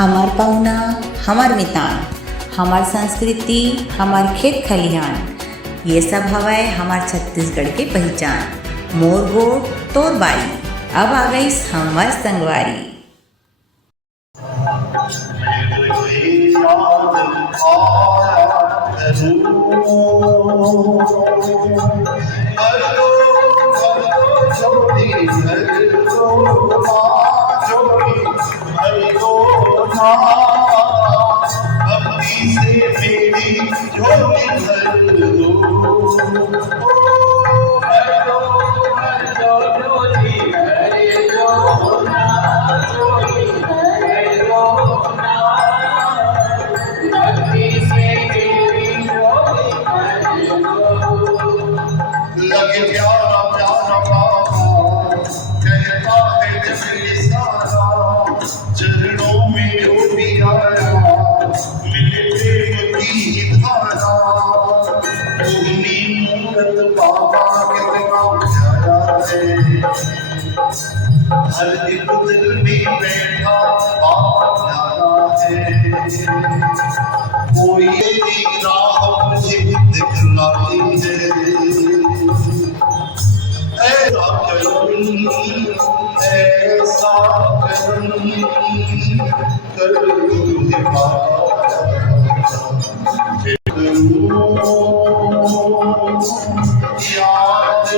हमार पहुना हमार मितान, हमार संस्कृति हमार खेत खलिहान, ये सब हवाए हमार छत्तीसगढ़ के पहचान। मोर गोट तोर बारी, अब आ गई हमार संगवारी। भक्ति से मेरी झोली भर दो, भर दो झोली भर दो ना, झोली भर दो ना, भक्ति से मेरी झोली भर दो। लगे प्यारा प्यारा बाबा कहता है दिल सारा, चरणों में जो भी आया मिले प्रेम की धारा। भूमि मूरत बाबा कितना प्यारा है, हर एक दिल में बैठा बाबा प्यारा है। कोई राह मुझे दिखलाती है, ऐसा करूं ऐसा करूं करूं याद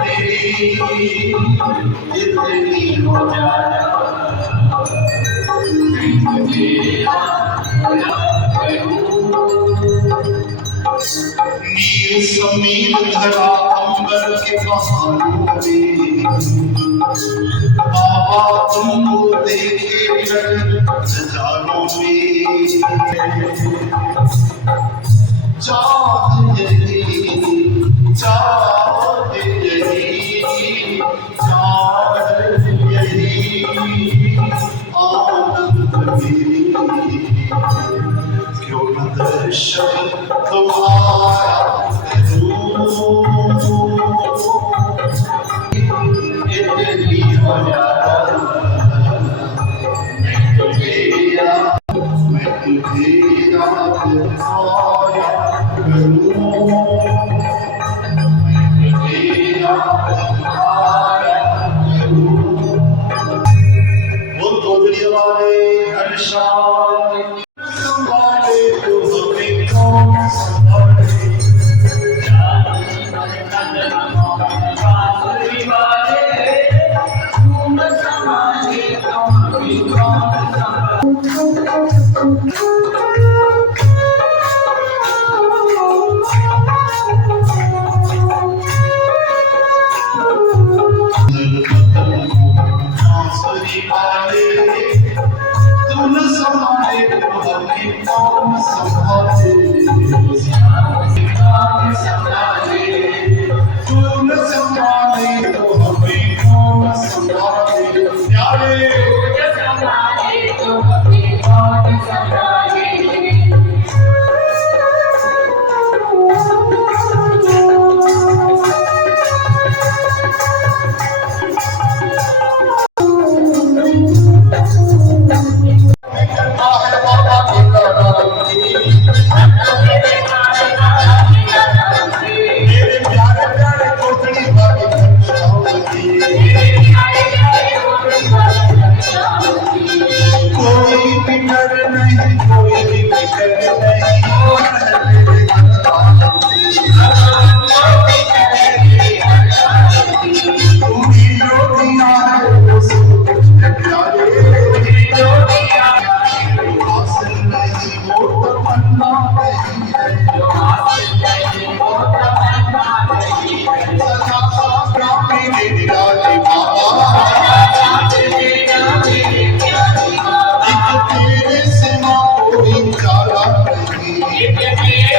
तेरी इतनी हो जाना, नील समीर धरा अंबर के पहाड़ों में, बाबा तुमको देखे नजारों में। चाँद यही चाँद यही चाँद यही आनंद मेरी, क्यों न दर्शन तुम्हारा इतनी हो जाता, मैं तुझे याद आया करूं, मैं तुझे याद आया करूं। वो तोगड़ी वाले घनश्याम संभाले तो हमें कौन संभाले, तुम संभाले तो हमें कौन संभाले, तुम संभाले तो हमें कौन संभाले, प्यारे संभाले तो हमें कौन संभाले। तेरे सिवा कोई चारा नहीं,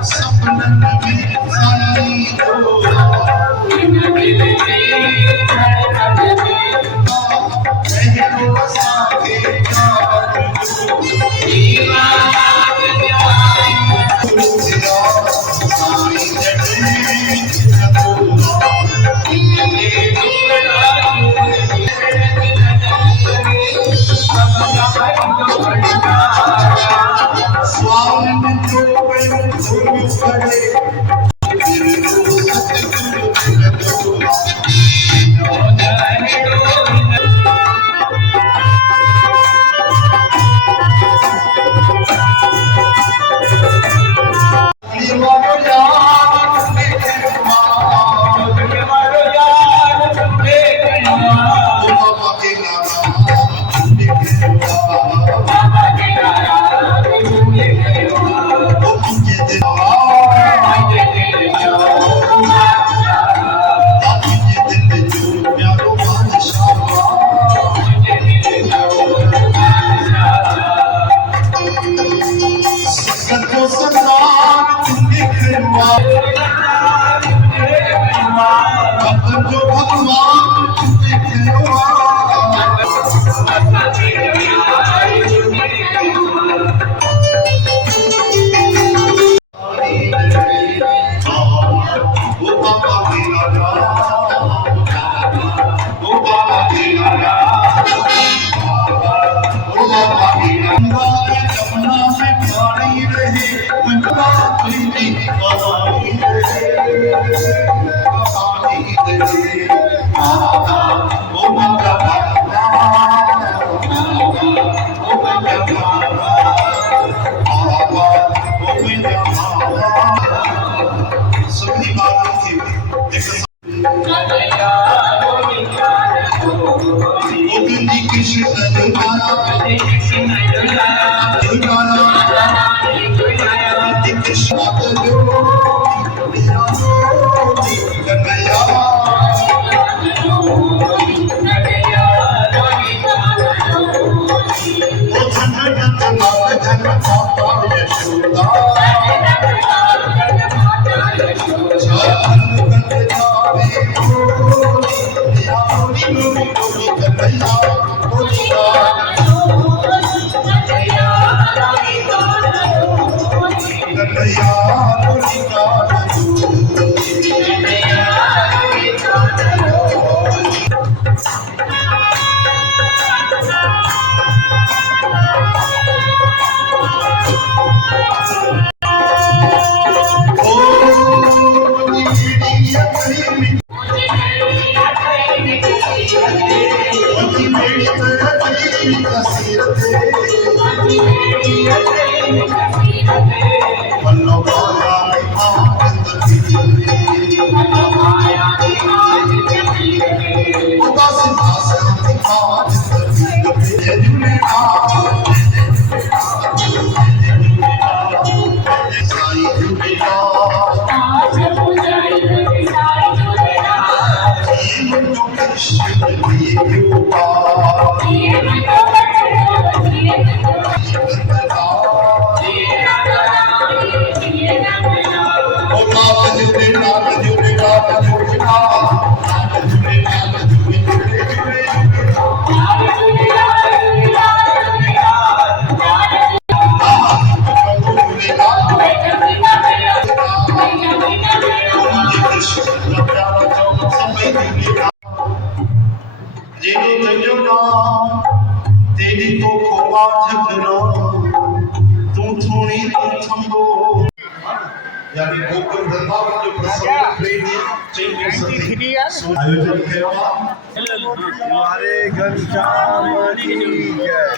सपनन में साई स्वामी जो सभी बातों की गोविंद कृष्ण दुलारा कृष्ण तेरी तो खोवा झगड़ा तू थोड़ी थंबो यानी गोकुल वृंदावन जो प्रसंग प्रेमी आयोजन किया हमारे घनश्याम की जय।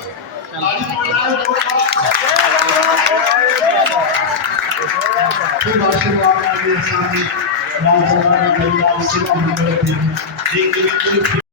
फिर आशीर्वाद के साथ राजा रानी कल्याण सेवा मंडल की